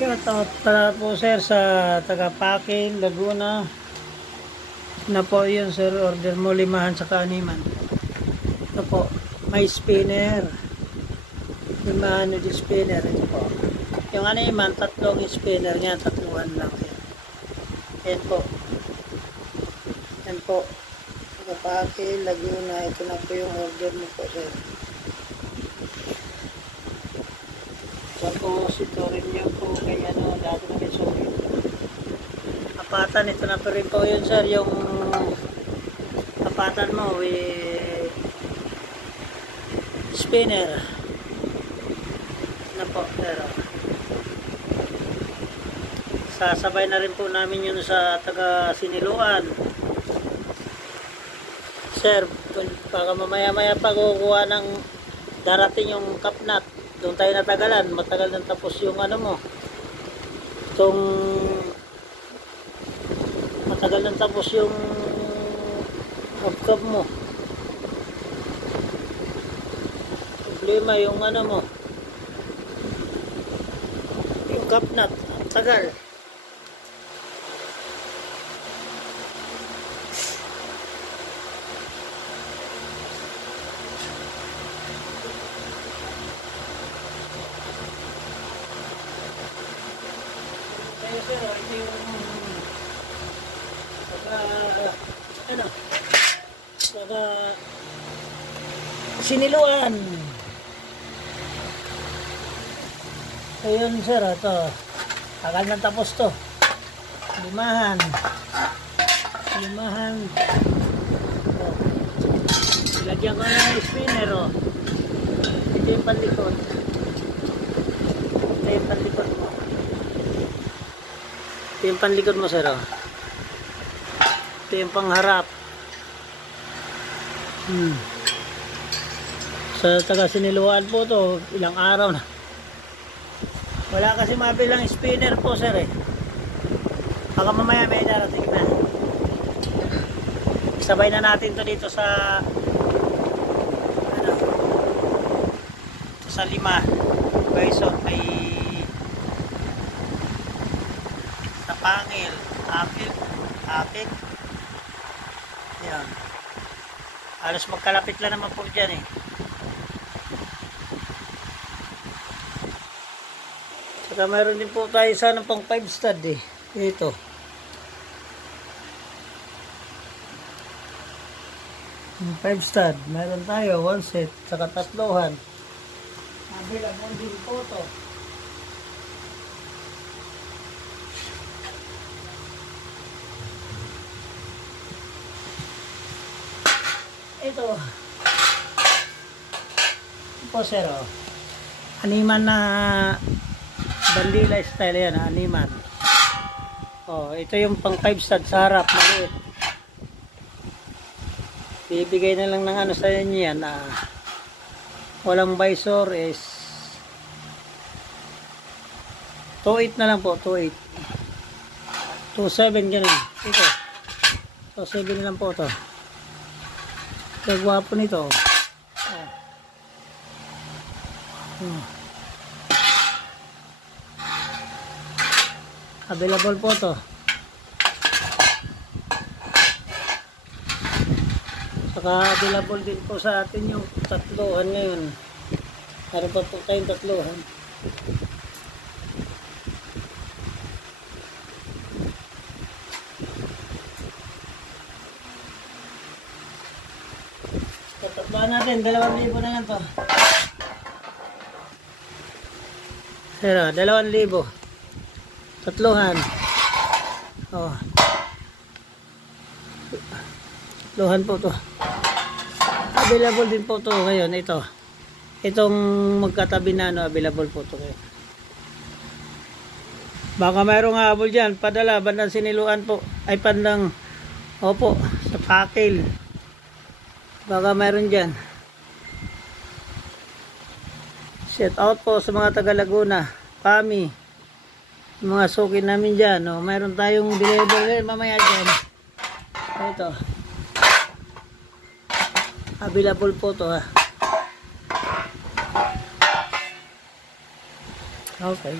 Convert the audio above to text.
Shoutout pala po sir sa taga Paking, Laguna. Na po yun sir, order mo 5 sa kaniman. Ito po, may spinner. 5 di spinner. Ito po. Yung animan, 3 spinner niya, 3 lang yan. Yan po. Yan po. Taga Paking, Laguna. Ito na po yung order mo po sir. Tapos ito rin yung po kaya dati na may sorry. Apatan, ito na pa rin po yun sir, yung apatan mo with spinner na po, pero sasabay na rin po namin yun sa taga Siniluan sir. Baka mamaya pa kukuha ng darating yung kapnat. Doon tayo natagalan, matagal nang tapos yung ano mo. Itong matagal nang tapos yung hubcap mo. Problema yung ano mo. Yung kapnat, ang tagal. Sir, ito yung saka Siniluan. Ayun sir, ito tagal nang tapos to. 5 ilagyan ko na yung spinner ito yung panlikod. Ito yung panlikod mo. Ito yung panlikod mo sir. Ito yung pangharap. Sa taga Siniluan po to, ilang araw na. Wala kasi mabilang spinner po sir eh. Baka mamaya may darating na. Sabay na natin to dito sa ano, sa 5 Quezon may sa Pangil, Apit. Yan. Halos magkalapit lang naman po dyan eh. Saka mayroon din po tayo sana pang 5 stud eh. Ito. Yung 5 stud. Mayroon tayo 1 set. Saka 3. Available din po to. Ito po sir, animan na bandila style yan, animan. Ito yung pang 5 stud sa harap, maliit. Bibigay na lang ng ano sa inyo yan, walang visor is 2.8 na lang po, 2.8 2.7 ganun. Ito 2.7 na lang po to. Kagwapo nito. Available po to. Saka available din po sa atin yung 3 ngayon. Meron pa po tayong 3. Tatlohan natin, 2,000 na yan to. Pero, 2,000. 3. 3 po to. Available din po to ngayon. Itong magkatabi na available po to ngayon. Baka mayroong habol dyan. Padala, bandang Siniluan po. Ay pandang, opo, sa Pakil. Baka mayroon dyan. Shout out po sa mga taga Laguna, Pami, mga suki namin dyan. Mayroon tayong delivery mamaya dyan. Ito. Available po to ha. Okay.